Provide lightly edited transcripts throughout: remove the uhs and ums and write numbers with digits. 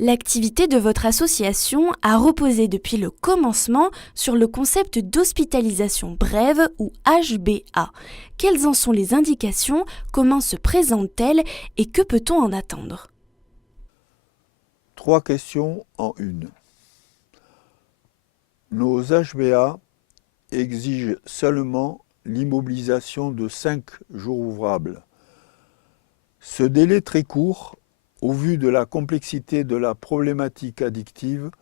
L'activité de votre association a reposé depuis le commencement sur le concept d'hospitalisation brève ou HBA. Quelles en sont les indications, comment se présentent-elles et que peut-on en attendre? 3 questions en une. Nos HBA exigent seulement l'immobilisation de 5 jours ouvrables. Ce délai très court, au vu de la complexité de la problématique addictive,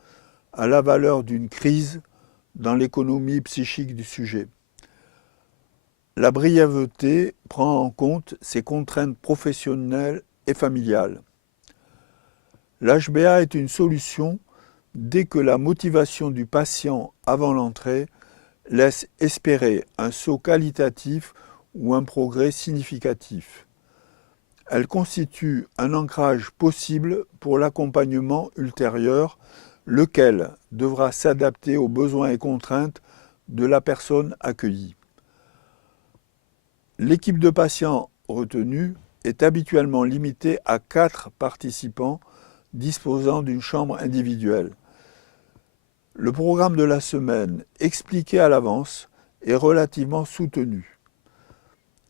a la valeur d'une crise dans l'économie psychique du sujet. La brièveté prend en compte ses contraintes professionnelles et familiales. L'HBA est une solution dès que la motivation du patient avant l'entrée laisse espérer un saut qualitatif ou un progrès significatif. Elle constitue un ancrage possible pour l'accompagnement ultérieur, lequel devra s'adapter aux besoins et contraintes de la personne accueillie. L'équipe de patients retenue est habituellement limitée à 4 participants disposant d'une chambre individuelle. Le programme de la semaine, expliqué à l'avance, est relativement soutenu.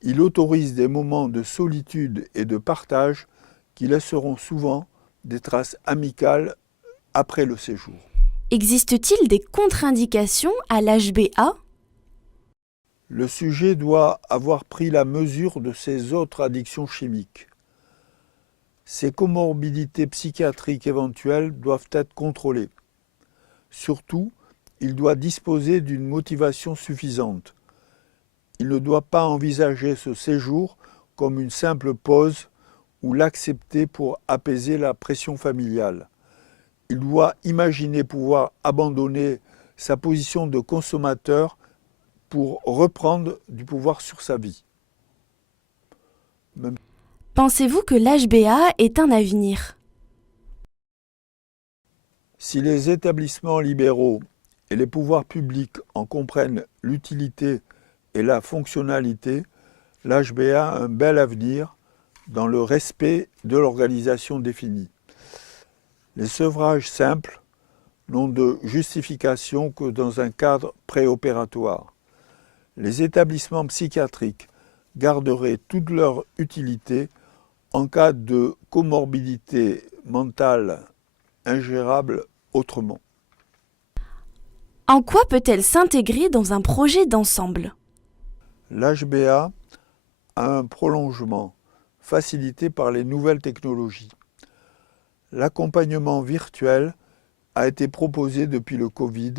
Il autorise des moments de solitude et de partage qui laisseront souvent des traces amicales après le séjour. Existe-t-il des contre-indications à l'HBA? Le sujet doit avoir pris la mesure de ses autres addictions chimiques. Ces comorbidités psychiatriques éventuelles doivent être contrôlées. Surtout, il doit disposer d'une motivation suffisante. Il ne doit pas envisager ce séjour comme une simple pause ou l'accepter pour apaiser la pression familiale. Il doit imaginer pouvoir abandonner sa position de consommateur pour reprendre du pouvoir sur sa vie. Pensez-vous que l'HBA est un avenir? Si les établissements libéraux et les pouvoirs publics en comprennent l'utilité et la fonctionnalité, l'HBA a un bel avenir dans le respect de l'organisation définie. Les sevrages simples n'ont de justification que dans un cadre préopératoire. Les établissements psychiatriques garderaient toute leur utilité en cas de comorbidité mentale ingérable autrement. En quoi peut-elle s'intégrer dans un projet d'ensemble? L'HBA a un prolongement facilité par les nouvelles technologies. L'accompagnement virtuel a été proposé depuis le Covid.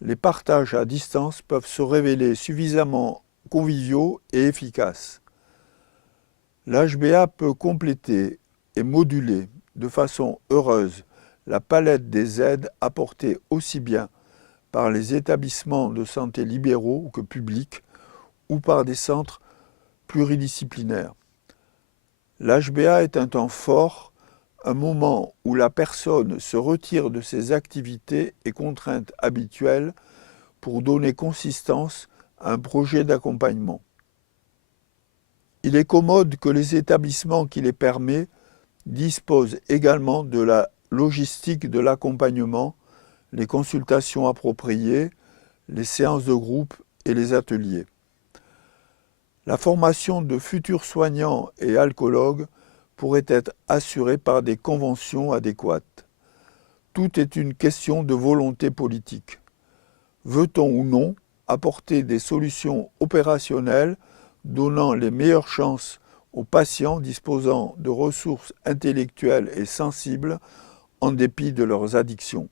Les partages à distance peuvent se révéler suffisamment conviviaux et efficaces. L'HBA peut compléter et moduler de façon heureuse la palette des aides apportées aussi bien par les établissements de santé libéraux que publics ou par des centres pluridisciplinaires. L'HBA est un temps fort, un moment où la personne se retire de ses activités et contraintes habituelles pour donner consistance à un projet d'accompagnement. Il est commode que les établissements qui les permettent disposent également de la logistique de l'accompagnement, les consultations appropriées, les séances de groupe et les ateliers. La formation de futurs soignants et alcoologues pourrait être assurée par des conventions adéquates. Tout est une question de volonté politique. Veut-on ou non apporter des solutions opérationnelles donnant les meilleures chances aux patients disposant de ressources intellectuelles et sensibles en dépit de leurs addictions?